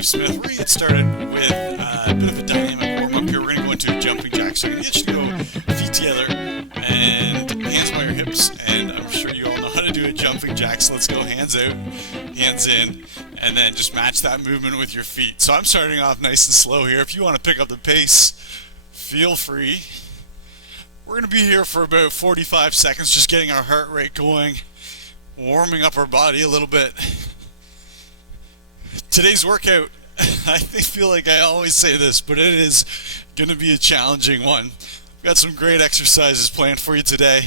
Dave Smith. We're going to get started with a bit of a dynamic warm-up here. We're going to go into a jumping jack. So I'm going to get you to go feet together and hands by your hips. And I'm sure you all know how to do a jumping jack. So let's go hands out, hands in, and then just match that movement with your feet. So I'm starting off nice and slow here. If you want to pick up the pace, feel free. We're going to be here for about 45 seconds, just getting our heart rate going, warming up our body a little bit. Today's workout, I feel like I always say this, but it is going to be a challenging one. We've got some great exercises planned for you today.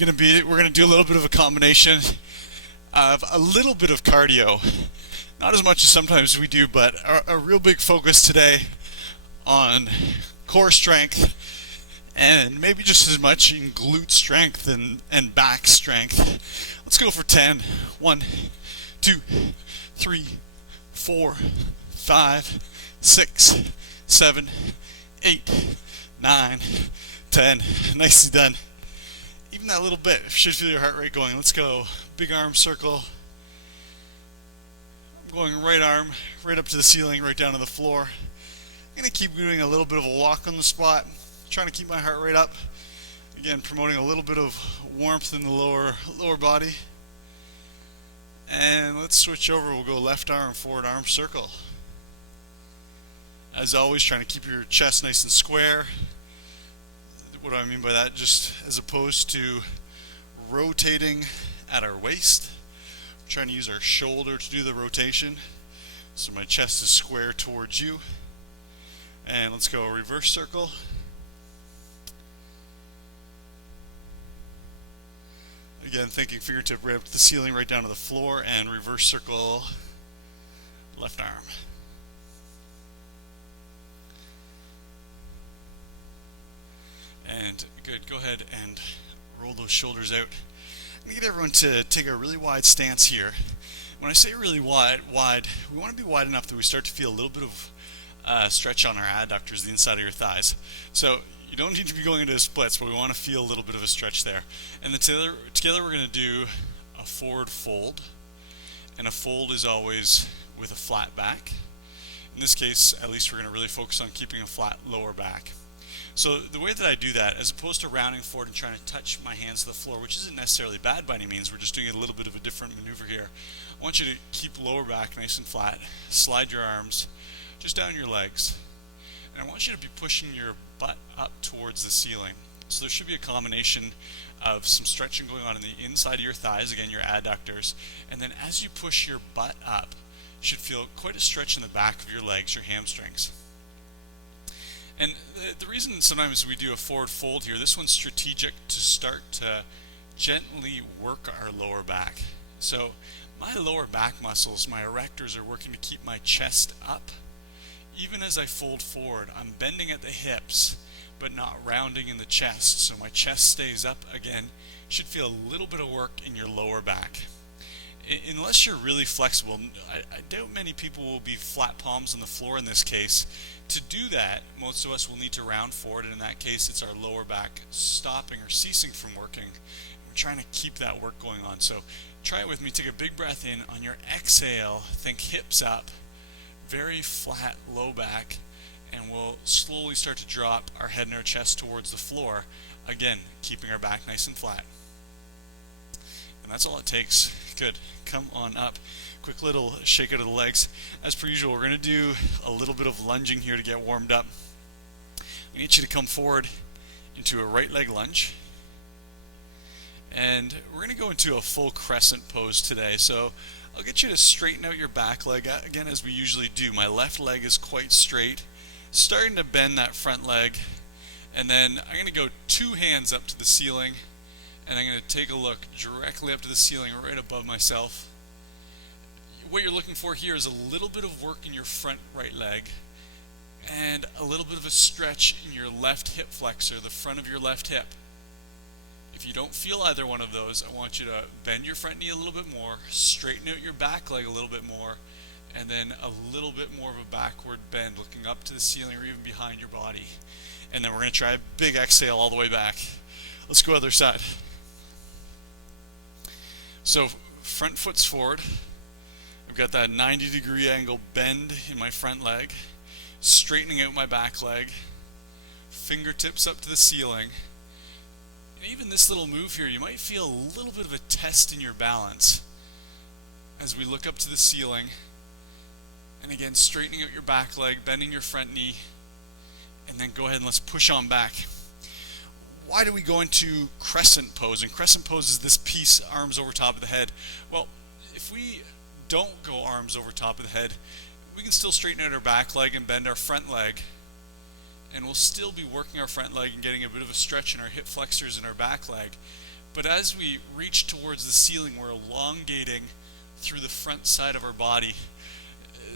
We're going to do a little bit of a combination of a little bit of cardio. Not as much as sometimes we do, but a real big focus today on core strength and maybe just as much in glute strength and back strength. Let's go for 10. 1, 2, 3, 4, 5, 6, 7, 8, 9, 10. Nicely done. Even that little bit should feel your heart rate going. Let's go. Big arm circle. I'm going right arm right up to the ceiling, right down to the floor. I'm going to keep doing a little bit of a walk on the spot, trying to keep my heart rate up. Again, promoting a little bit of warmth in the lower body. And let's switch over. We'll go left arm, forward arm circle. As always, trying to keep your chest nice and square. What do I mean by that? Just as opposed to rotating at our waist, we're trying to use our shoulder to do the rotation. So my chest is square towards you. And let's go reverse circle. Again, thinking fingertip right up to the ceiling, right down to the floor, and reverse circle, left arm. And good, go ahead and roll those shoulders out. I'm going to get everyone to take a really wide stance here. When I say really wide, we want to be wide enough that we start to feel a little bit of stretch on our adductors, the inside of your thighs. So you don't need to be going into splits, but we want to feel a little bit of a stretch there. And then together we're going to do a forward fold. And a fold is always with a flat back. In this case, at least we're going to really focus on keeping a flat lower back. So the way that I do that, as opposed to rounding forward and trying to touch my hands to the floor, which isn't necessarily bad by any means, we're just doing a little bit of a different maneuver here. I want you to keep lower back nice and flat, slide your arms just down your legs, and I want you to be pushing your butt up towards the ceiling. So there should be a combination of some stretching going on in the inside of your thighs, again your adductors, and then as you push your butt up, you should feel quite a stretch in the back of your legs, your hamstrings. And the reason sometimes we do a forward fold here, this one's strategic to start to gently work our lower back. So my lower back muscles, my erectors, are working to keep my chest up. Even as I fold forward, I'm bending at the hips, but not rounding in the chest. So my chest stays up again. You should feel a little bit of work in your lower back. Unless you're really flexible, I doubt many people will be flat palms on the floor in this case. To do that, most of us will need to round forward, and in that case, it's our lower back stopping or ceasing from working. We're trying to keep that work going on. So try it with me. Take a big breath in. On your exhale, think hips up, very flat low back, and we'll slowly start to drop our head and our chest towards the floor. Again, keeping our back nice and flat. And that's all it takes. Good. Come on up. Quick little shake out of the legs. As per usual, we're going to do a little bit of lunging here to get warmed up. I need you to come forward into a right leg lunge. And we're going to go into a full crescent pose today. So I'll get you to straighten out your back leg, again, as we usually do. My left leg is quite straight, starting to bend that front leg. And then I'm going to go two hands up to the ceiling, and I'm going to take a look directly up to the ceiling right above myself. What you're looking for here is a little bit of work in your front right leg and a little bit of a stretch in your left hip flexor, the front of your left hip. If you don't feel either one of those, I want you to bend your front knee a little bit more, straighten out your back leg a little bit more, and then a little bit more of a backward bend, looking up to the ceiling or even behind your body. And then we're going to try a big exhale all the way back. Let's go other side. So front foot's forward. I've got that 90-degree angle bend in my front leg, straightening out my back leg, fingertips up to the ceiling. And even this little move here, you might feel a little bit of a test in your balance as we look up to the ceiling. And again, straightening out your back leg, bending your front knee, and then go ahead and let's push on back. Why do we go into Crescent Pose? And Crescent Pose is this piece, arms over top of the head. Well, if we don't go arms over top of the head, we can still straighten out our back leg and bend our front leg, and we'll still be working our front leg and getting a bit of a stretch in our hip flexors and our back leg. But as we reach towards the ceiling, we're elongating through the front side of our body.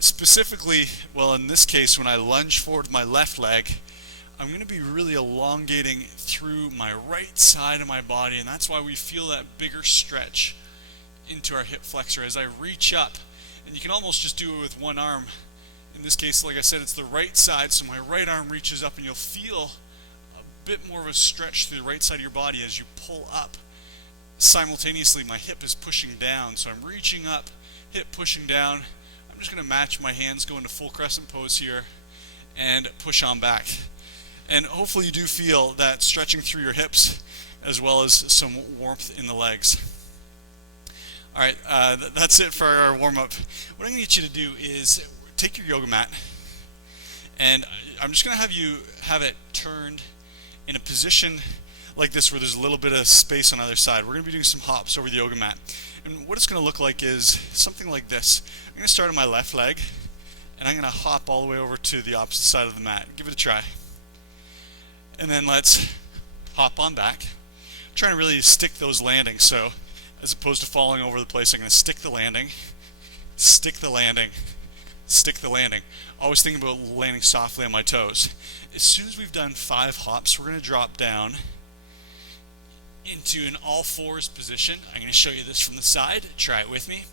Specifically, well, in this case, when I lunge forward with my left leg, I'm going to be really elongating through my right side of my body, and that's why we feel that bigger stretch into our hip flexor as I reach up. And you can almost just do it with one arm. In this case, like I said, it's the right side, so my right arm reaches up, and you'll feel a bit more of a stretch through the right side of your body as you pull up. Simultaneously, my hip is pushing down, so I'm reaching up, hip pushing down. I'm just going to match my hands, go into full Crescent Pose here, and push on back. And hopefully you do feel that stretching through your hips as well as some warmth in the legs. Alright, that's it for our warm-up. What I'm going to get you to do is take your yoga mat, and I'm just going to have you have it turned in a position like this where there's a little bit of space on either side. We're going to be doing some hops over the yoga mat. And what it's going to look like is something like this. I'm going to start on my left leg, and I'm going to hop all the way over to the opposite side of the mat. Give it a try. And then let's hop on back. I'm trying to really stick those landings, so as opposed to falling over the place, I'm going to stick the landing, stick the landing, stick the landing. Always thinking about landing softly on my toes. As soon as we've done 5 hops, we're going to drop down into an all fours position. I'm going to show you this from the side. Try it with me.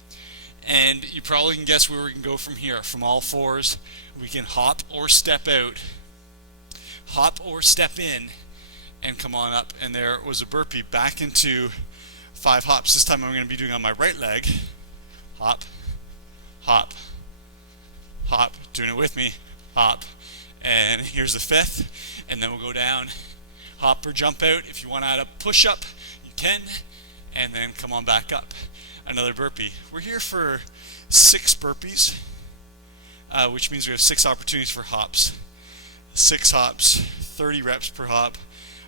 And you probably can guess where we can go from here. From all fours, we can hop or step out, hop or step in, and come on up. And there was a burpee back into 5 hops. This time I'm going to be doing on my right leg. Hop, hop, hop. Doing it with me. Hop. And here's the 5th. And then we'll go down, hop or jump out. If you want to add a push up, you can. And then come on back up. Another burpee. We're here for 6 burpees, which means we have 6 opportunities for hops. 6 hops, 30 reps per hop.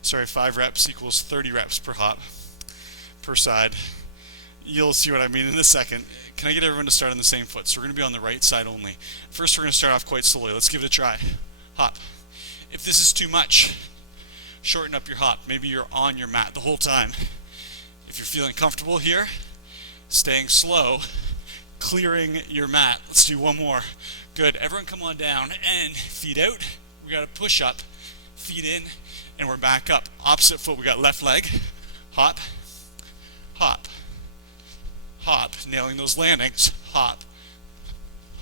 Sorry, 5 reps equals 30 reps per hop per side. You'll see what I mean in a second. Can I get everyone to start on the same foot? So we're going to be on the right side only. First, we're going to start off quite slowly. Let's give it a try. Hop. If this is too much, shorten up your hop. Maybe you're on your mat the whole time. If you're feeling comfortable here, staying slow, clearing your mat. Let's do one more. Good. Everyone come on down and feet out. We got a push up, feet in, and we're back up. Opposite foot, we got left leg. Hop, hop, hop. Nailing those landings. Hop,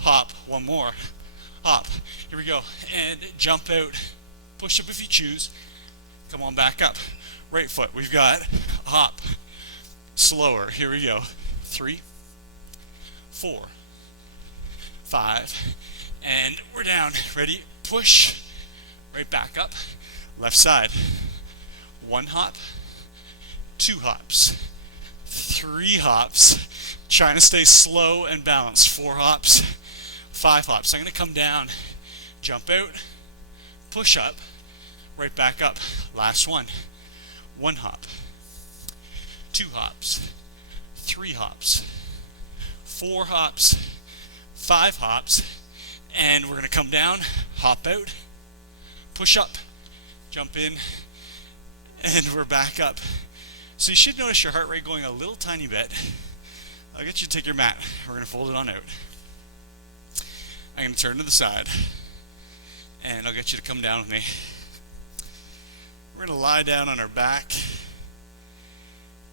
hop. One more. Hop. Here we go. And jump out. Push up if you choose. Come on back up. Right foot. We've got hop. Slower. Here we go. 3, 4, 5, and we're down. Ready? Push. Right back up. Left side. 1 hop. 2 hops. 3 hops. Trying to stay slow and balanced. 4 hops. 5 hops. I'm going to come down, jump out, push up, right back up. Last one. 1 hop. 2 hops. 3 hops, 4 hops, 5 hops, and we're going to come down, hop out, push up, jump in, and we're back up. So you should notice your heart rate going a little tiny bit. I'll get you to take your mat. We're going to fold it on out. I'm going to turn to the side, and I'll get you to come down with me. We're going to lie down on our back,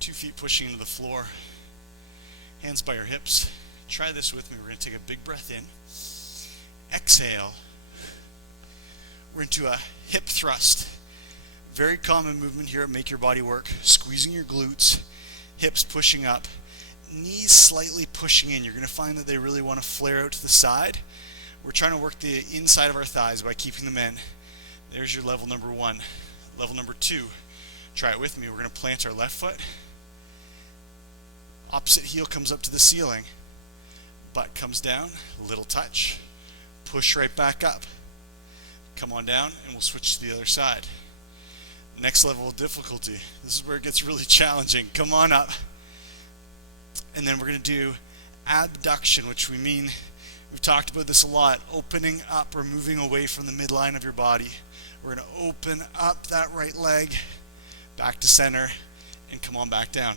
2 feet pushing into the floor. Hands by your hips. Try this with me. We're going to take a big breath in. Exhale. We're into a hip thrust. Very common movement here at Make Your Body Work. Squeezing your glutes, hips pushing up, knees slightly pushing in. You're going to find that they really want to flare out to the side. We're trying to work the inside of our thighs by keeping them in. There's your level number 1. Level number 2, try it with me. We're going to plant our left foot. Opposite heel comes up to the ceiling. Butt comes down, little touch. Push right back up. Come on down, and we'll switch to the other side. Next level of difficulty. This is where it gets really challenging. Come on up. And then we're going to do abduction, which we've talked about this a lot, opening up or moving away from the midline of your body. We're going to open up that right leg, back to center, and come on back down.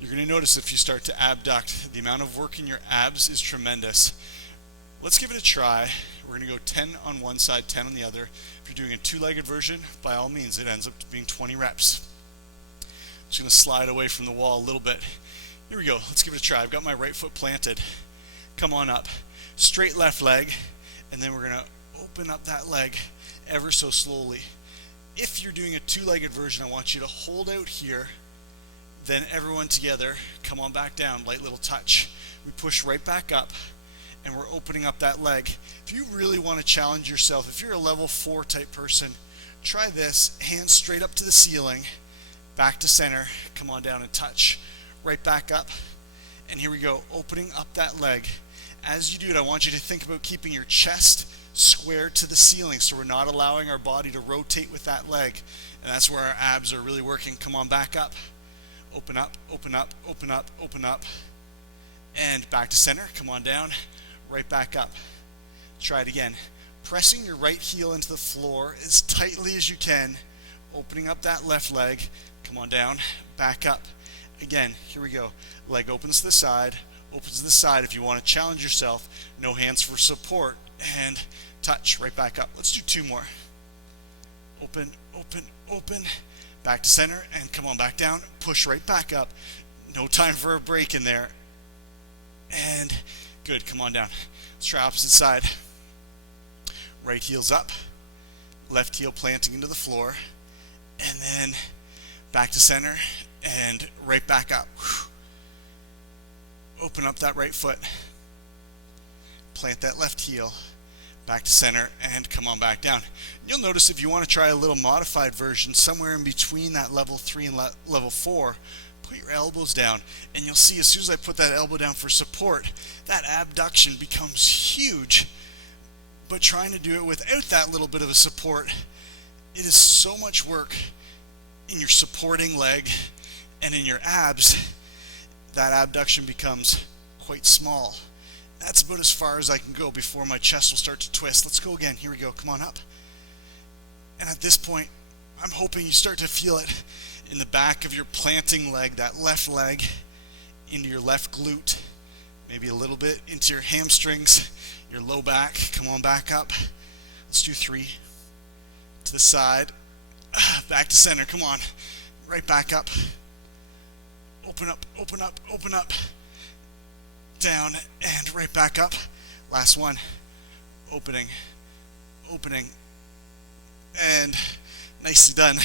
You're going to notice if you start to abduct, the amount of work in your abs is tremendous. Let's give it a try. We're going to go 10 on one side, 10 on the other. If you're doing a two-legged version, by all means, it ends up being 20 reps. I'm just going to slide away from the wall a little bit. Here we go. Let's give it a try. I've got my right foot planted. Come on up. Straight left leg, and then we're going to open up that leg ever so slowly. If you're doing a two-legged version, I want you to hold out here, then everyone together, come on back down, light little touch. We push right back up, and we're opening up that leg. If you really want to challenge yourself, if you're a level 4 type person, try this. Hands straight up to the ceiling, back to center, come on down and touch. Right back up, and here we go, opening up that leg. As you do it, I want you to think about keeping your chest square to the ceiling, so we're not allowing our body to rotate with that leg, and that's where our abs are really working. Come on back up, open up, open up, open up, open up, and back to center. Come on down, right back up. Try it again. Pressing your right heel into the floor as tightly as you can, opening up that left leg. Come on down, back up. Again, here we go. Leg opens to the side, opens to the side. If you want to challenge yourself, no hands for support, and touch right back up. Let's do 2 more. Open, open, open, back to center, and come on back down. Push right back up. No time for a break in there. And good, come on down. Let's try opposite side. Right heel's up, left heel planting into the floor, and then back to center, and right back up. Open up that right foot. Plant that left heel. Back to center, and come on back down. You'll notice if you want to try a little modified version, somewhere in between that level 3 and level 4, put your elbows down, and you'll see as soon as I put that elbow down for support, that abduction becomes huge. But trying to do it without that little bit of a support, it is so much work in your supporting leg and in your abs, that abduction becomes quite small. That's about as far as I can go before my chest will start to twist. Let's go again. Here we go. Come on up. And at this point, I'm hoping you start to feel it in the back of your planting leg, that left leg, into your left glute, maybe a little bit into your hamstrings, your low back. Come on back up. Let's do 3. To the side. Back to center. Come on. Right back up. Open up, open up, open up. Down and right back up. Last one. Opening, opening, and nicely done.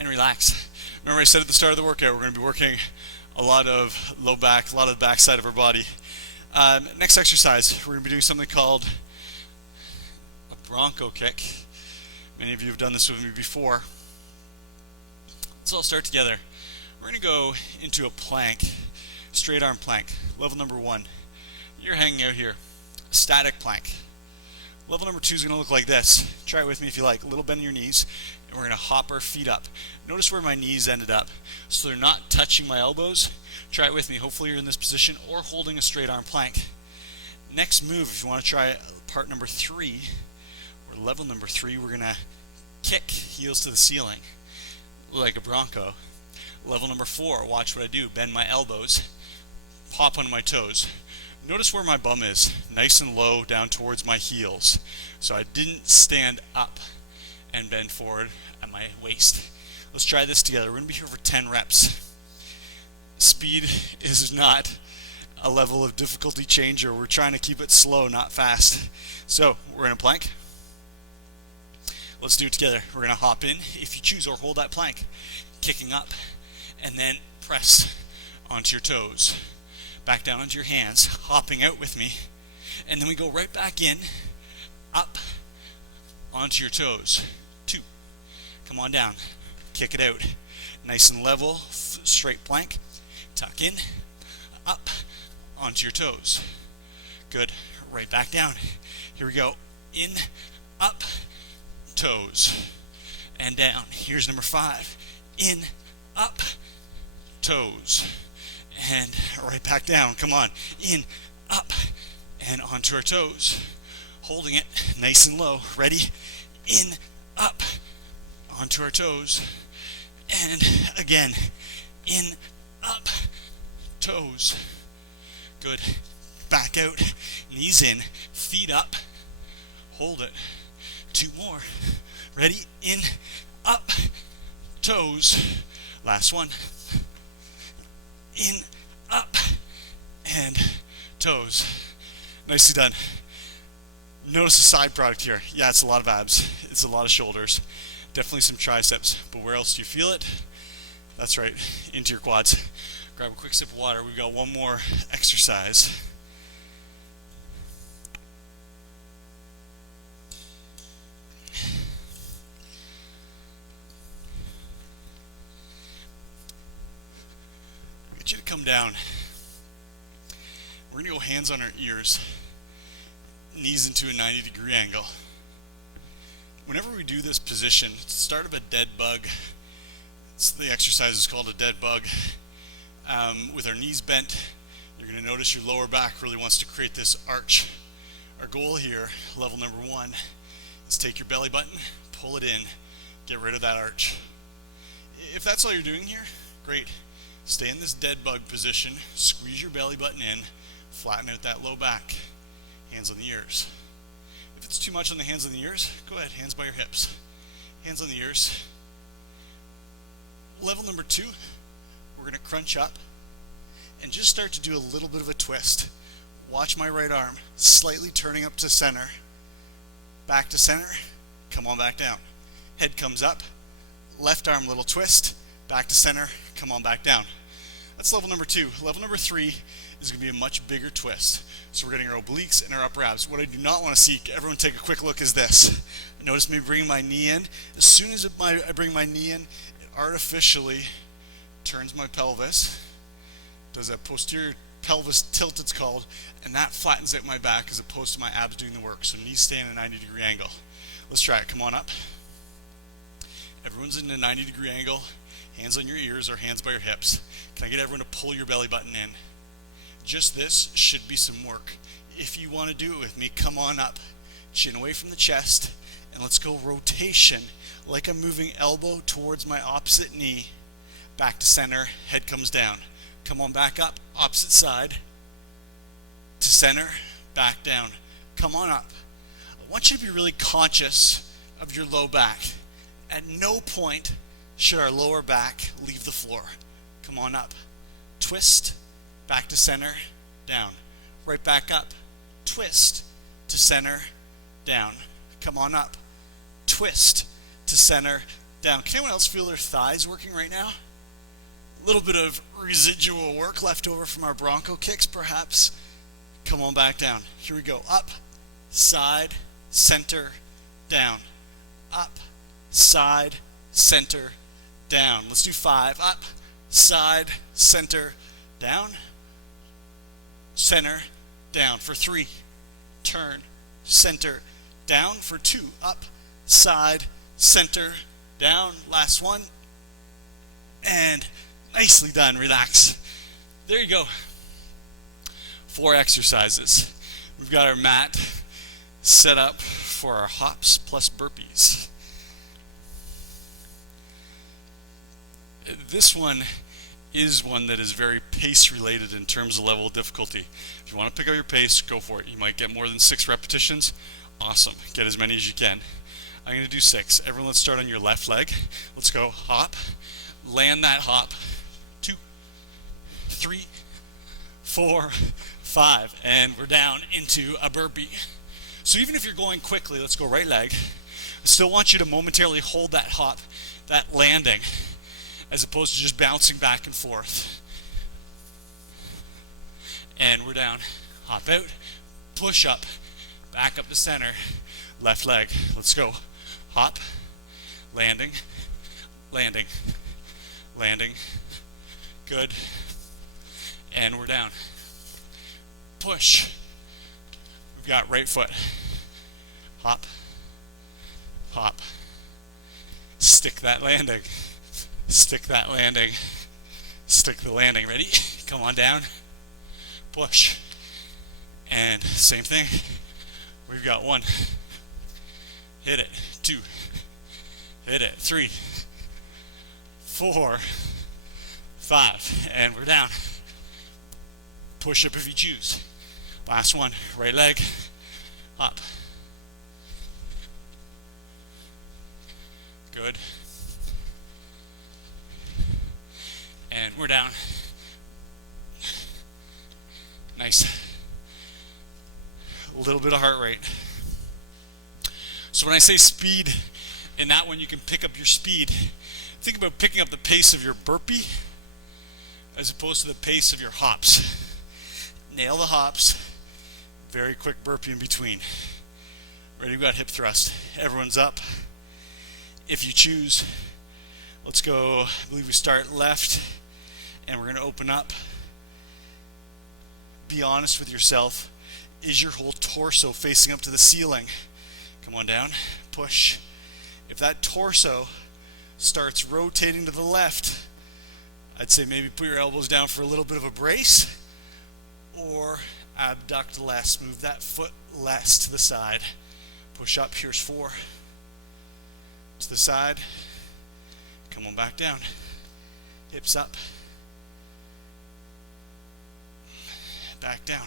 And relax. Remember I said at the start of the workout, we're going to be working a lot of low back, a lot of the back side of our body. Next exercise, we're going to be doing something called a Bronco Kick. Many of you have done this with me before. Let's all start together. We're going to go into a plank. Straight arm plank, level number 1. You're hanging out here. Static plank. Level number 2 is going to look like this. Try it with me if you like. A little bend in your knees, and we're going to hop our feet up. Notice where my knees ended up, so they're not touching my elbows. Try it with me. Hopefully you're in this position or holding a straight arm plank. Next move, if you want to try part number 3, or level number 3, we're going to kick heels to the ceiling like a Bronco. Level number 4, watch what I do. Bend my elbows. Pop on my toes. Notice where my bum is, nice and low down towards my heels. So I didn't stand up and bend forward at my waist. Let's try this together. We're going to be here for 10 reps. Speed is not a level of difficulty changer. We're trying to keep it slow, not fast. So we're in a plank. Let's do it together. We're going to hop in if you choose, or hold that plank. Kicking up, and then press onto your toes, back down onto your hands, hopping out with me, and then we go right back in, up, onto your toes, 2, come on down, kick it out, nice and level, straight plank, tuck in, up, onto your toes, good, right back down, here we go, in, up, toes, and down, here's number 5, in, up, toes, and right back down, come on, in, up, and onto our toes, holding it nice and low, ready, in, up, onto our toes, and again, in, up, toes, good, back out, knees in, feet up, hold it, 2 more, ready, in, up, toes, last one, in, up, and toes. Nicely done. Notice the side product here. Yeah, it's a lot of abs. It's a lot of shoulders. Definitely some triceps. But where else do you feel it? That's right, into your quads. Grab a quick sip of water. We've got one more exercise. Get you to come down. We're going to go hands on our ears, knees into a 90-degree angle. Whenever we do this position, it's the start of a dead bug. The exercise is called a dead bug. With our knees bent, you're going to notice your lower back really wants to create this arch. Our goal here, level number 1, is take your belly button, pull it in, get rid of that arch. If that's all you're doing here, great. Stay in this dead bug position, squeeze your belly button in, flatten out that low back, hands on the ears. If it's too much on the hands on the ears, go ahead, hands by your hips. Hands on the ears. Level number 2, we're going to crunch up and just start to do a little bit of a twist. Watch my right arm, slightly turning up to center, back to center, come on back down. Head comes up, left arm little twist, back to center, come on back down. That's level number 2. Level number 3 is going to be a much bigger twist. So we're getting our obliques and our upper abs. What I do not want to see, everyone take a quick look, is this. Notice me bringing my knee in. As soon as I bring my knee in, it artificially turns my pelvis, does that posterior pelvis tilt it's called, and that flattens out my back as opposed to my abs doing the work. So knees stay in a 90-degree angle. Let's try it. Come on up. Everyone's in a 90-degree angle. Hands on your ears or hands by your hips. Can I get everyone to pull your belly button in? Just this should be some work. If you want to do it with me, come on up. Chin away from the chest, and let's go rotation like I'm moving elbow towards my opposite knee. Back to center, head comes down. Come on back up, opposite side. To center, back down. Come on up. I want you to be really conscious of your low back. At no point should our lower back leave the floor. Come on up. Twist, back to center, down. Right back up. Twist to center, down. Come on up. Twist to center, down. Can anyone else feel their thighs working right now? A little bit of residual work left over from our Bronco kicks, perhaps. Come on back down. Here we go. Up, side, center, down. Up, side, center, down. Let's do 5. Up, side, center, down. Center, down. For 3, turn, center, down. For 2, up, side, center, down. Last one. And nicely done. Relax. There you go. 4 exercises. We've got our mat set up for our hops plus burpees. This one is one that is very pace related in terms of level of difficulty. If you want to pick up your pace, go for it. You might get more than 6 repetitions. Awesome. Get as many as you can. I'm going to do 6. Everyone, let's start on your left leg. Let's go. Hop. Land that hop. 2, 3, 4, 5. And we're down into a burpee. So even if you're going quickly, let's go right leg. I still want you to momentarily hold that hop, that landing, as opposed to just bouncing back and forth. we're down. Hop out, push up, back up to center, left leg. Let's go. Hop, landing, landing, landing. Good. And we're down. Push. We've got right foot. Hop, hop. Stick that landing. Stick that landing. Stick the landing. Ready? Come on down. Push. And same thing. We've got 1. Hit it. 2. Hit it. 3. 4. 5. And we're down. Push up if you choose. Last one. Right leg. Up. Good. And we're down. Nice. A little bit of heart rate. So when I say speed, in that one you can pick up your speed. Think about picking up the pace of your burpee as opposed to the pace of your hops. Nail the hops. Very quick burpee in between. Ready? We've got hip thrust. Everyone's up. If you choose, let's go. I believe we start left and we're going to open up. Be honest with yourself. Is your whole torso facing up to the ceiling? Come on down. Push. If that torso starts rotating to the left, I'd say maybe put your elbows down for a little bit of a brace, or abduct less. Move that foot less to the side. Push up. Here's 4. To the side. Come on back down. Hips up. Back down.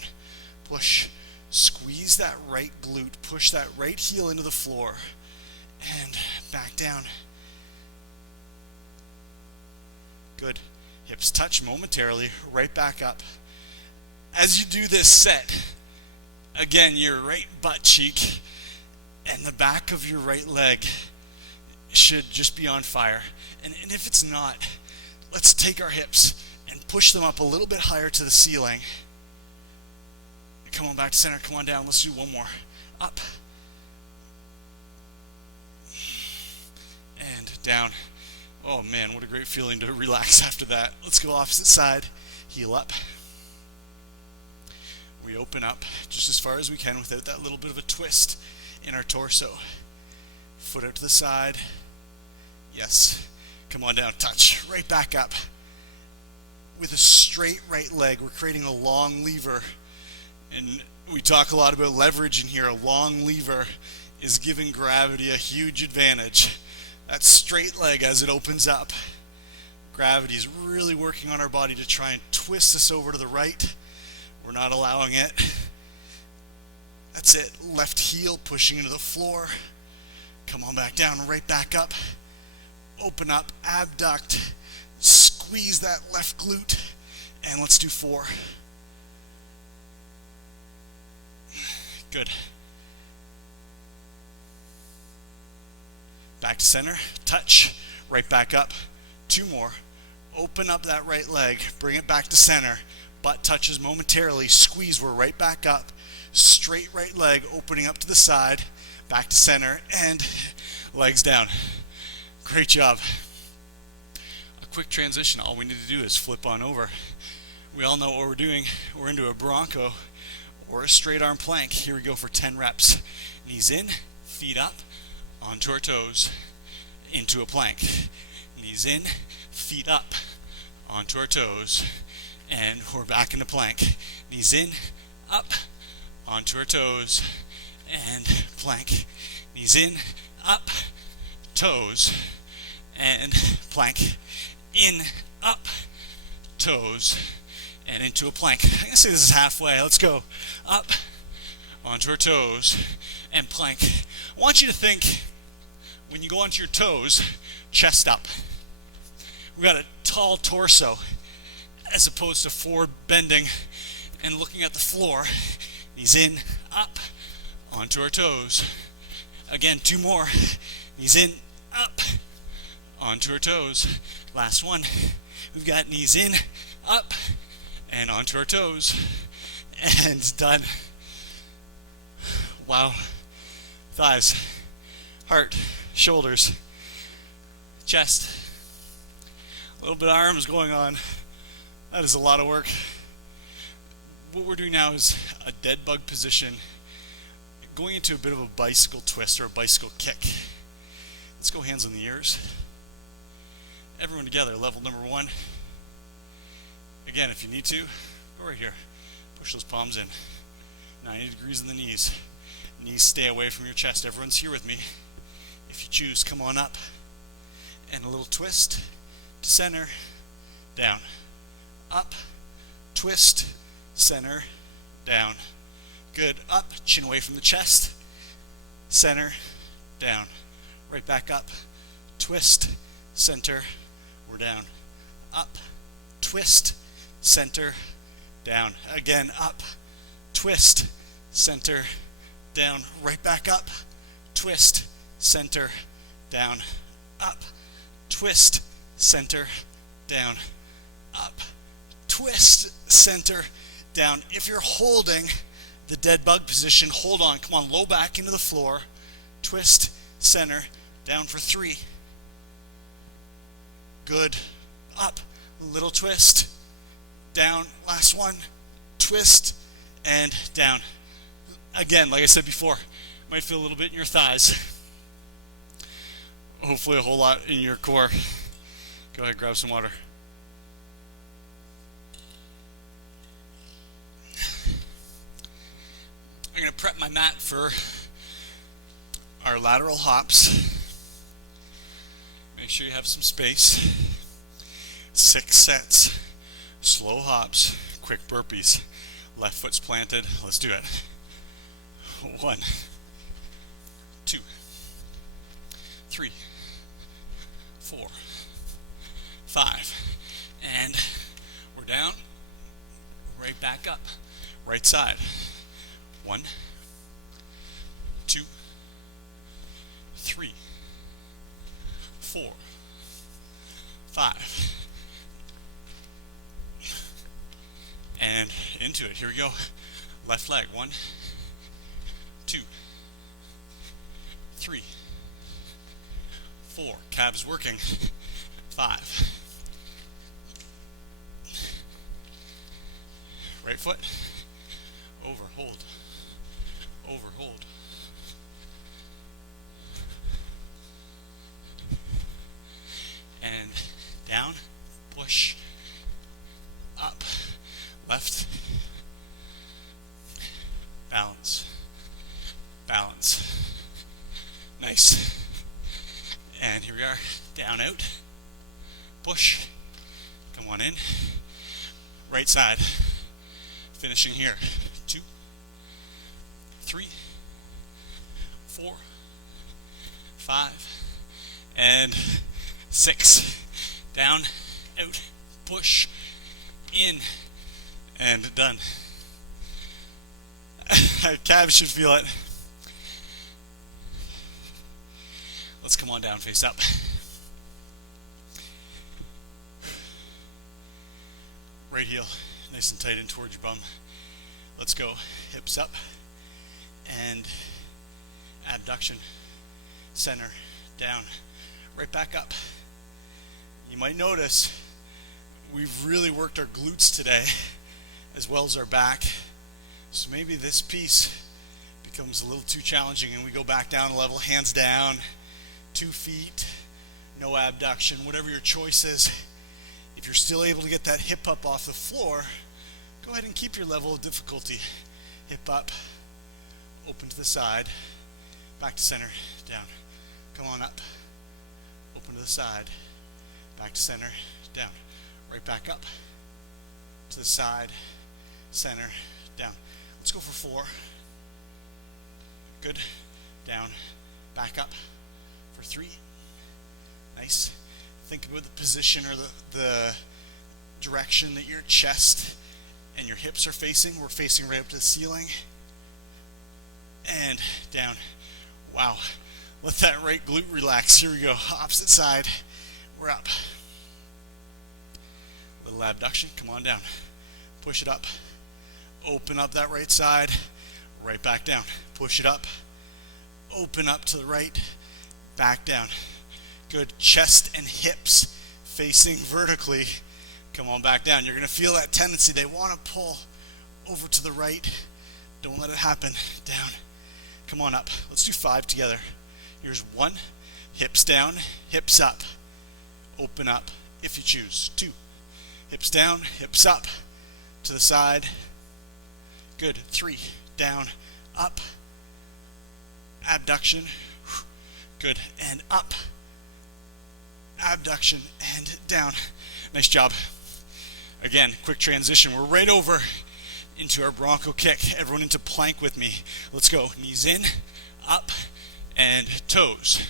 Push. Squeeze that right glute. Push that right heel into the floor. And back down. Good. Hips touch momentarily. Right back up. As you do this set, again, your right butt cheek and the back of your right leg should just be on fire. And if it's not, let's take our hips and push them up a little bit higher to the ceiling. Come on back to center. Come on down. Let's do one more. Up. And down. Oh man, what a great feeling to relax after that. Let's go opposite side. Heel up. We open up just as far as we can without that little bit of a twist in our torso. Foot out to the side. Yes. Come on down. Touch. Right back up. With a straight right leg, we're creating a long lever. And we talk a lot about leverage in here. A long lever is giving gravity a huge advantage. That straight leg as it opens up, gravity is really working on our body to try and twist us over to the right. We're not allowing it. That's it. Left heel pushing into the floor. Come on back down, right back up. Open up, abduct. Squeeze that left glute. And let's do 4. Good. Back to center. Touch. Right back up. 2 more. Open up that right leg. Bring it back to center. Butt touches momentarily. Squeeze. We're right back up. Straight right leg opening up to the side. Back to center. And legs down. Great job. A quick transition. All we need to do is flip on over. We all know what we're doing. We're into a Bronco or a straight arm plank. Here we go for 10 reps. Knees in, feet up, onto our toes, into a plank. Knees in, feet up, onto our toes, and we're back into plank. Knees in, up, onto our toes, and plank. Knees in, up, toes, and plank. In, up, toes, and into a plank. I'm going to say this is halfway. Let's go. Up, onto our toes, and plank. I want you to think, when you go onto your toes, chest up. We've got a tall torso, as opposed to forward bending and looking at the floor. Knees in, up, onto our toes. Again, 2 more. Knees in, up, onto our toes. Last one. We've got knees in, up, and onto our toes. and done. Wow. Thighs, heart, shoulders, chest, a little bit of arms going on. That is a lot of work. What we're doing now is a dead bug position, going into a bit of a bicycle twist or a bicycle kick. Let's go hands on the ears. Everyone together, level number 1. Again, if you need to, go right here. Push those palms in. 90 degrees in the knees. Knees stay away from your chest. Everyone's here with me. If you choose, come on up. And a little twist to center, down. Up, twist, center, down. Good. Up, chin away from the chest. Center, down. Right back up. Twist, center, we're down. Up, twist, center, down. Again, up, twist, center, down. Right back up, twist, center, down. Up, twist, center, down. Up, twist, center, down. If you're holding the dead bug position, hold on. Come on, low back into the floor. Twist, center, down for 3. Good. Up, little twist, down. Last one, twist, and down. Again, like I said before, might feel a little bit in your thighs. Hopefully a whole lot in your core. Go ahead, grab some water. I'm going to prep my mat for our lateral hops. Make sure you have some space. 6 sets. Slow hops. Quick burpees. Left foot's planted. Let's do it. 1, 2, 3, 4, 5. And we're down. Right back up. Right side. 1, 2, 3, 4, 5. And into it. Here we go. Left leg. 1, 2, 3, 4. Calves working. 5. Right foot. Over, hold. Over, hold. And down, push, up, left, balance, balance. Nice. And here we are, down, out, push, come on in, right side, finishing here, 2, 3, 4, 5, and 6. Down, out, push, in, and done. Calves should feel it. Let's come on down, face up. Right heel, nice and tight in towards your bum. Let's go. Hips up. And abduction, center, down, right back up. You might notice we've really worked our glutes today as well as our back. So maybe this piece becomes a little too challenging and we go back down a level, hands down, 2 feet, no abduction, whatever your choice is. If you're still able to get that hip up off the floor, go ahead and keep your level of difficulty. Hip up, open to the side, back to center, down. Come on up, open to the side, back to center, down. Right back up, to the side, center, down. Let's go for 4. Good. Down, back up for 3. Nice. Think about the position or the direction that your chest and your hips are facing. We're facing right up to the ceiling. And down. Wow. Let that right glute relax. Here we go. Opposite side. We're up. Little abduction. Come on down. Push it up. Open up that right side, right back down. Push it up, open up to the right, back down. Good. Chest and hips facing vertically. Come on back down. You're going to feel that tendency. They want to pull over to the right. Don't let it happen. Down. Come on up. Let's do 5 together. Here's 1. Hips down, hips up. Open up if you choose. 2. Hips down, hips up. To the side. Good. 3. Down, up. Abduction. Good. And up. Abduction and down. Nice job. Again, quick transition. We're right over into our Bronco Kick. Everyone into plank with me. Let's go. Knees in, up, and toes.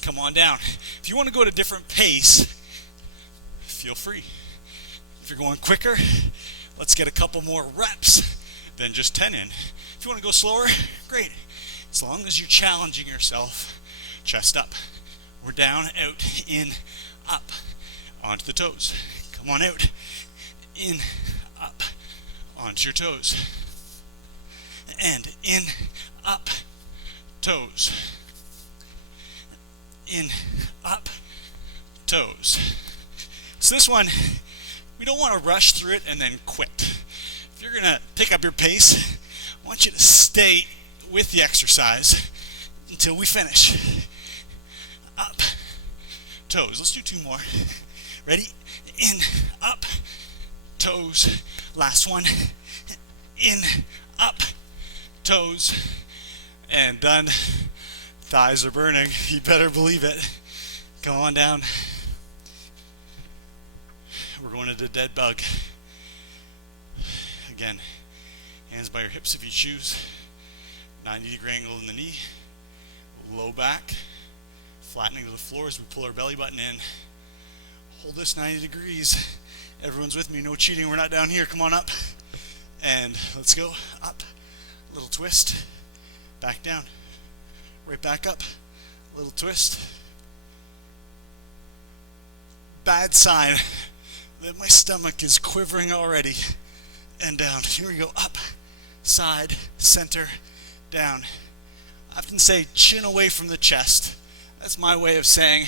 Come on down. If you want to go at a different pace, feel free. If you're going quicker, let's get a couple more reps than just 10 in. If you want to go slower, great. As long as you're challenging yourself, chest up. We're down, out, in, up, onto the toes. Come on out, in, up, onto your toes. And in, up, toes. In, up, toes. So this one, we don't want to rush through it and then quit. If you're going to pick up your pace, I want you to stay with the exercise until we finish. Up, toes. Let's do 2 more. Ready? In, up, toes. Last one. In, up, toes. And done. Thighs are burning. You better believe it. Come on down. We're going to the dead bug. Again, hands by your hips if you choose. 90-degree angle in the knee. Low back. Flattening to the floor as we pull our belly button in. Hold this 90 degrees. Everyone's with me, no cheating, we're not down here. Come on up. And let's go. Up. Little twist. Back down. Right back up. Little twist. Bad sign that my stomach is quivering already. And down. Here we go. Up. Side. Center. Down. I often say chin away from the chest. That's my way of saying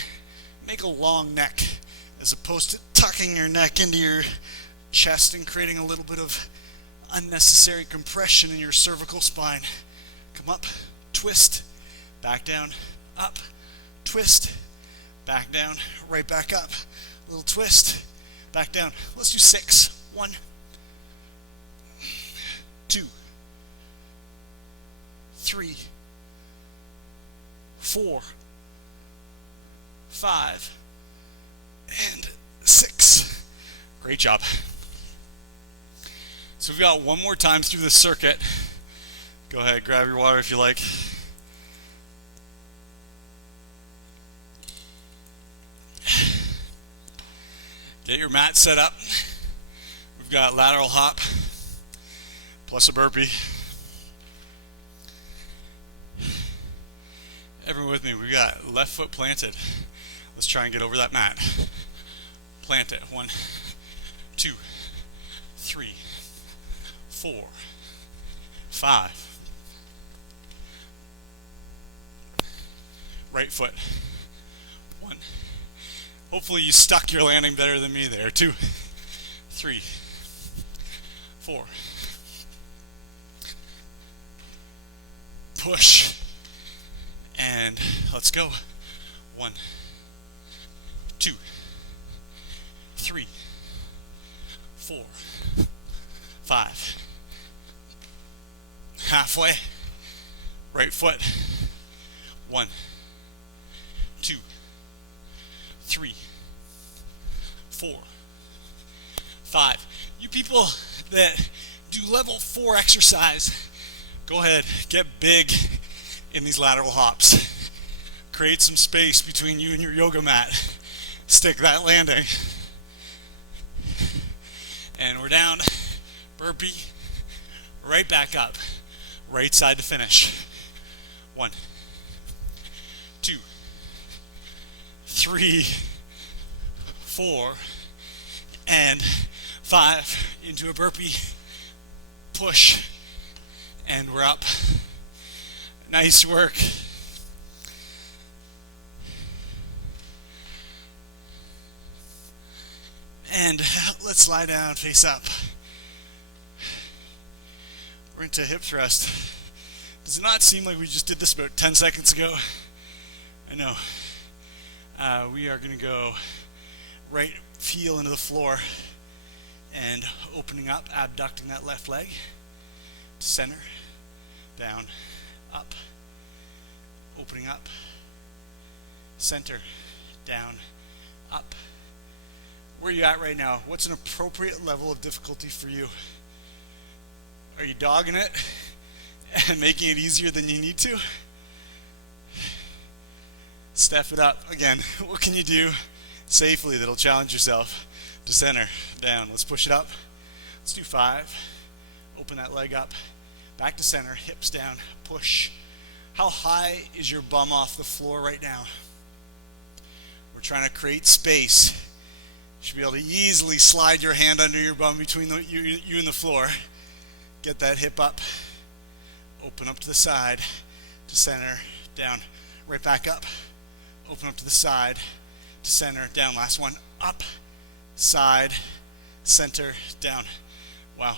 make a long neck as opposed to tucking your neck into your chest and creating a little bit of unnecessary compression in your cervical spine. Come up, twist, back down, up, twist, back down, right back up, little twist, back down. Let's do 6. 1, 2, 3, 4, 5, and 6. Great job. So we've got one more time through the circuit. Go ahead, grab your water if you like. Get your mat set up. We've got lateral hop plus a burpee. Everyone with me, we've got left foot planted. Let's try and get over that mat. Plant it. 1, 2, 3, 4, 5. Right foot. 1. Hopefully you stuck your landing better than me there. 2, 3, 4. Push. And let's go. 1, 2, 3, 4, 5. Halfway. Right foot. 1, 2, 3, 4, 5. You people that do level 4 exercise, go ahead, get big in these lateral hops. Create some space between you and your yoga mat. Stick that landing. And we're down. Burpee. Right back up. Right side to finish. 1, 2, 3, 4, and 5. Into a burpee. push, and we're up. Nice work. And let's lie down, face up. We're into hip thrust. Does it not seem like we just did this about 10 seconds ago? I know. We are going to go right heel into the floor and opening up, abducting that left leg. Center, down, up. Opening up, center, down, up. Where are you at right now? What's an appropriate level of difficulty for you? Are you dogging it and making it easier than you need to? Step it up. Again, what can you do safely that'll challenge yourself to center, down? Let's push it up. Let's do 5. Open that leg up. Back to center, hips down, push. How high is your bum off the floor right now? We're trying to create space. You should be able to easily slide your hand under your bum between you and the floor. Get that hip up. Open up to the side, to center, down. Right back up. Open up to the side, to center, down. Last one. Up, side, center, down. Wow.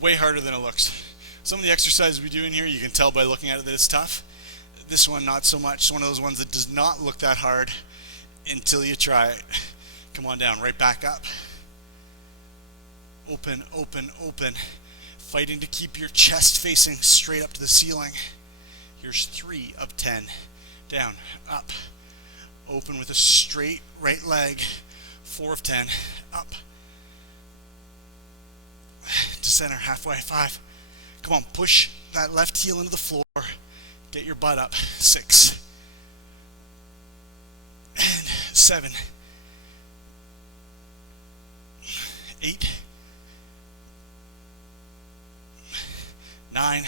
Way harder than it looks. Some of the exercises we do in here, you can tell by looking at it that it's tough. This one, not so much. It's one of those ones that does not look that hard until you try it. Come on down, right back up. Open, open, open. Fighting to keep your chest facing straight up to the ceiling. Here's 3 of 10. Down, up. Open with a straight right leg. 4 of 10. Up. To center, halfway, 5. Come on, push that left heel into the floor. Get your butt up. 6. And 7. 8. 9.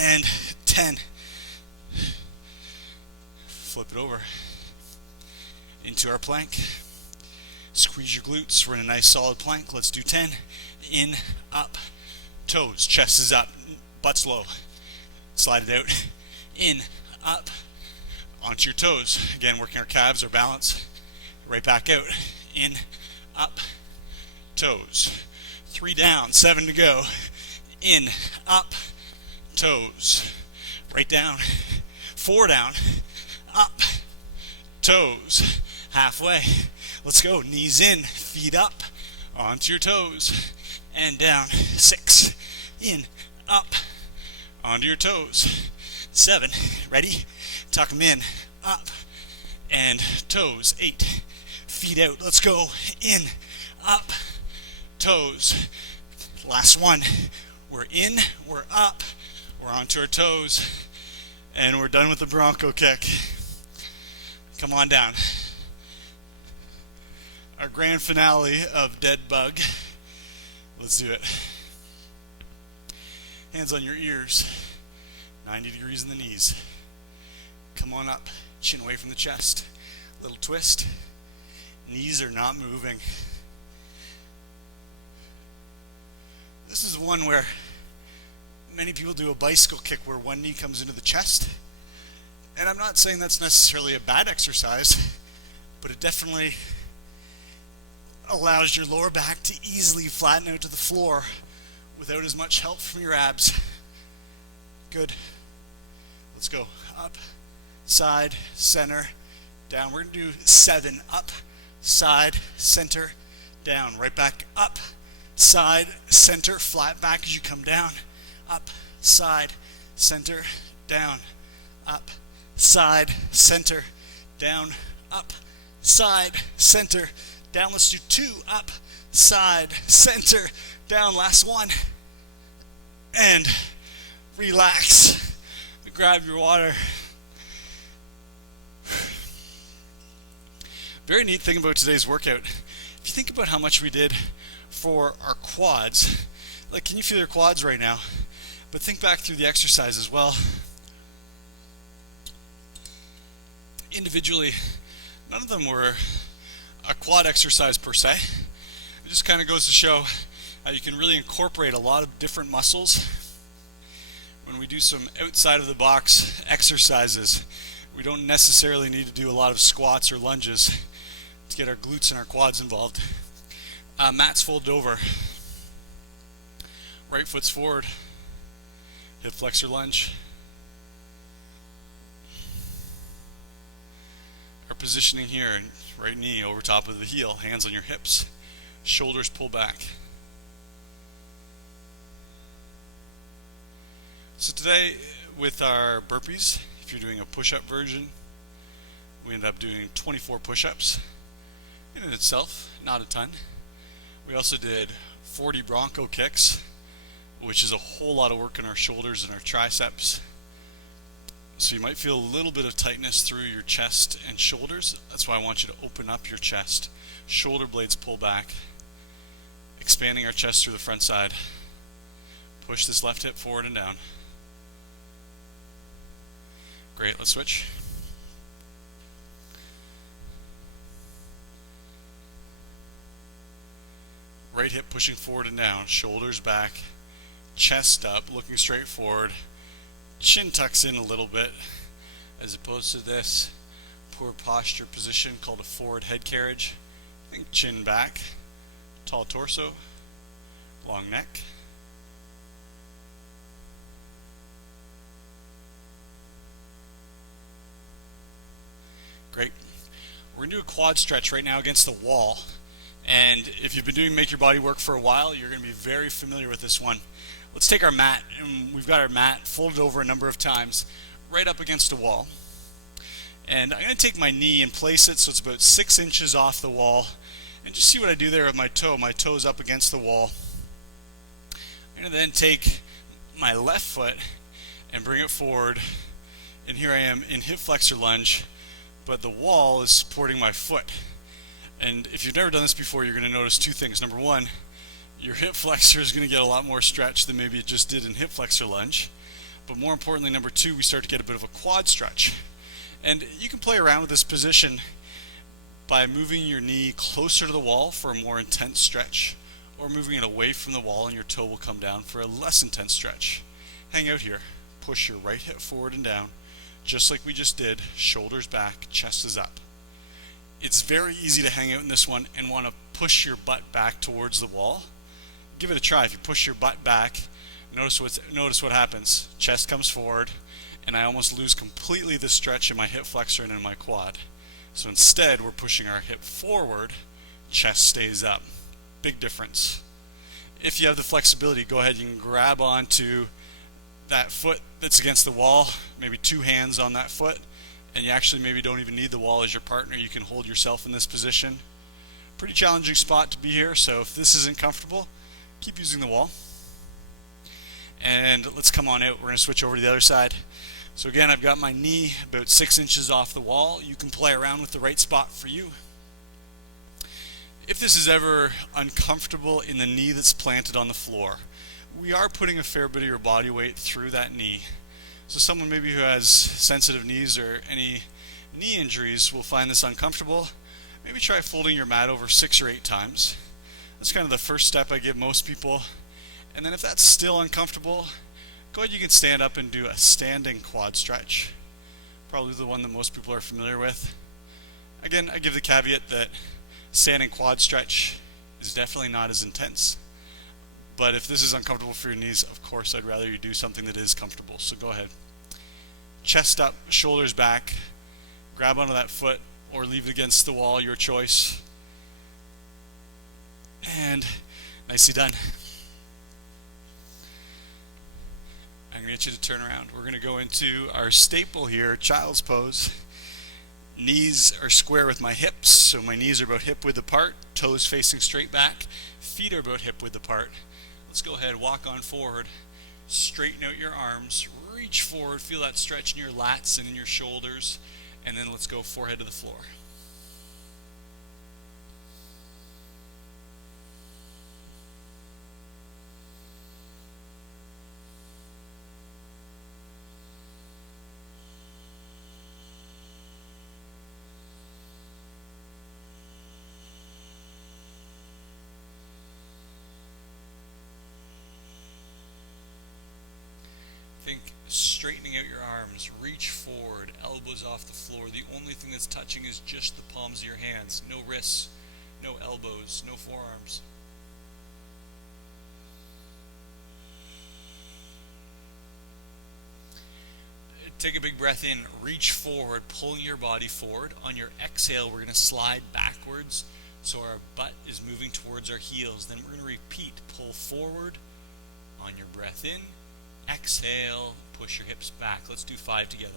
And 10. Flip it over into our plank. Squeeze your glutes. We're in a nice solid plank. Let's do 10. In, up, toes. Chest is up, butt's low. Slide it out. In, up, onto your toes. Again, working our calves, our balance. Right back out. In, up, toes. 3 down, 7 to go. In, up, toes. Right down. 4 down, up, toes. Halfway. Let's go. Knees in, feet up, onto your toes, and down. 6. In, up, onto your toes. 7. Ready? Tuck them in, up, and toes. 8. Feet out. Let's go. In, up, toes. Last one. We're in, we're up, we're onto our toes, and we're done with the Bronco Kick. Come on down. Our grand finale of Dead Bug. Let's do it. Hands on your ears. 90 degrees in the knees. Come on up. Chin away from the chest. Little twist. Knees are not moving. This is one where many people do a bicycle kick where one knee comes into the chest. And I'm not saying that's necessarily a bad exercise, but it definitely allows your lower back to easily flatten out to the floor without as much help from your abs. Good. Let's go. Up, side, center, down. We're going to do 7. Up, side, center, down. Right back up, side, center, flat back as you come down. Up, side, center, down. Up, side, center, down. Up, side, center, down. Let's do 2. Up, side, center, down. Last one. And relax. Grab your water. Very neat thing about today's workout. If you think about how much we did for our quads, like, can you feel your quads right now? But think back through the exercise as well. Individually, none of them were a quad exercise per se. It just kind of goes to show how you can really incorporate a lot of different muscles when we do some outside of the box exercises. We don't necessarily need to do a lot of squats or lunges to get our glutes and our quads involved. Mat's folded over. Right foot's forward. Hip flexor lunge. Our positioning here, right knee over top of the heel, hands on your hips, shoulders pull back. So today with our burpees, if you're doing a push-up version, we ended up doing 24 push-ups. In and itself, not a ton. We also did 40 Bronco kicks, which is a whole lot of work in our shoulders and our triceps. So you might feel a little bit of tightness through your chest and shoulders. That's why I want you to open up your chest. Shoulder blades pull back, expanding our chest through the front side. Push this left hip forward and down. Great, let's switch. Right hip pushing forward and down, shoulders back, chest up, looking straight forward. Chin tucks in a little bit, as opposed to this poor posture position called a forward head carriage. Think chin back, tall torso, long neck. Great. We're going to do a quad stretch right now against the wall. And if you've been doing Make Your Body Work for a while, you're going to be very familiar with this one. Let's take our mat, and we've got our mat folded over a number of times, right up against a wall. And I'm going to take my knee and place it so it's about 6 inches off the wall. And just see what I do there with my toe. My toe's up against the wall. I'm going to then take my left foot and bring it forward. And here I am in hip flexor lunge, but the wall is supporting my foot. And if you've never done this before, you're going to notice two things. Number one, your hip flexor is going to get a lot more stretch than maybe it just did in hip flexor lunge. But more importantly, number two, we start to get a bit of a quad stretch. And you can play around with this position by moving your knee closer to the wall for a more intense stretch, or moving it away from the wall and your toe will come down for a less intense stretch. Hang out here. Push your right hip forward and down, just like we just did. Shoulders back, chest is up. It's very easy to hang out in this one and want to push your butt back towards the wall. Give it a try. If you push your butt back, notice what happens. Chest comes forward, and I almost lose completely the stretch in my hip flexor and in my quad. So instead, we're pushing our hip forward, chest stays up. Big difference. If you have the flexibility, go ahead, you can grab onto that foot that's against the wall, maybe two hands on that foot, and you actually maybe don't even need the wall as your partner. You can hold yourself in this position. Pretty challenging spot to be here, so if this isn't comfortable, keep using the wall. And let's come on out. We're going to switch over to the other side. So again, I've got my knee about 6 inches off the wall. You can play around with the right spot for you. If this is ever uncomfortable in the knee that's planted on the floor, we are putting a fair bit of your body weight through that knee. So someone maybe who has sensitive knees or any knee injuries will find this uncomfortable. Maybe try folding your mat over 6 or 8 times. That's kind of the first step I give most people. And then if that's still uncomfortable, go ahead, you can stand up and do a standing quad stretch. Probably the one that most people are familiar with. Again, I give the caveat that standing quad stretch is definitely not as intense. But if this is uncomfortable for your knees, of course, I'd rather you do something that is comfortable. So go ahead. Chest up, shoulders back. Grab onto that foot or leave it against the wall, your choice. And nicely done. I'm going to get you to turn around. We're going to go into our staple here, child's pose. Knees are square with my hips, so my knees are about hip width apart, toes facing straight back, feet are about hip width apart. Let's go ahead, walk on forward, straighten out your arms, reach forward, feel that stretch in your lats and in your shoulders, and then let's go forehead to the floor. straightening out your arms, reach forward, elbows off the floor. The only thing that's touching is just the palms of your hands. No wrists, no elbows, no forearms. Take a big breath in, reach forward, pulling your body forward. On your exhale, we're going to slide backwards so our butt is moving towards our heels. Then we're going to repeat, pull forward on your breath in, exhale, push your hips back. Let's do 5 together.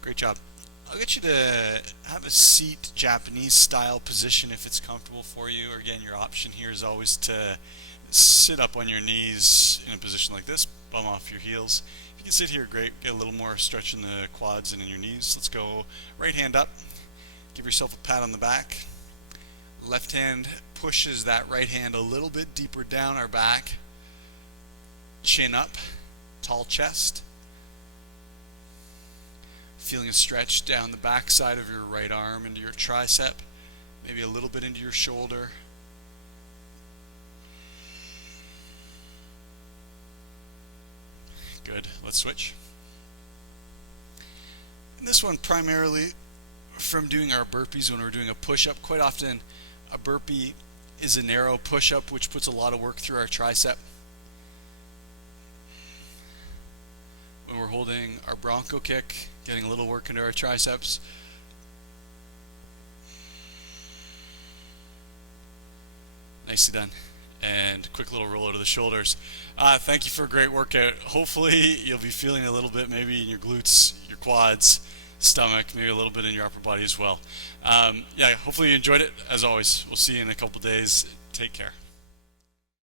Great job. I'll get you to have a seat Japanese style position if it's comfortable for you. Or again, your option here is always to sit up on your knees in a position like this, bum off your heels. If you can sit here, great. Get a little more stretch in the quads and in your knees. Let's go right hand up. Give yourself a pat on the back. Left hand pushes that right hand a little bit deeper down our back. Chin up, tall chest. Feeling a stretch down the back side of your right arm into your tricep, maybe a little bit into your shoulder. Good. Let's switch. And this one primarily from doing our burpees when we're doing a push-up. Quite often a burpee is a narrow push-up which puts a lot of work through our tricep. When we're holding our Bronco Kick, getting a little work into our triceps. Nicely done. And quick little roll out of the shoulders. Thank you for a great workout. Hopefully you'll be feeling a little bit maybe in your glutes, your quads, stomach, maybe a little bit in your upper body as well. Yeah, hopefully you enjoyed it. As always, we'll see you in a couple days. Take care.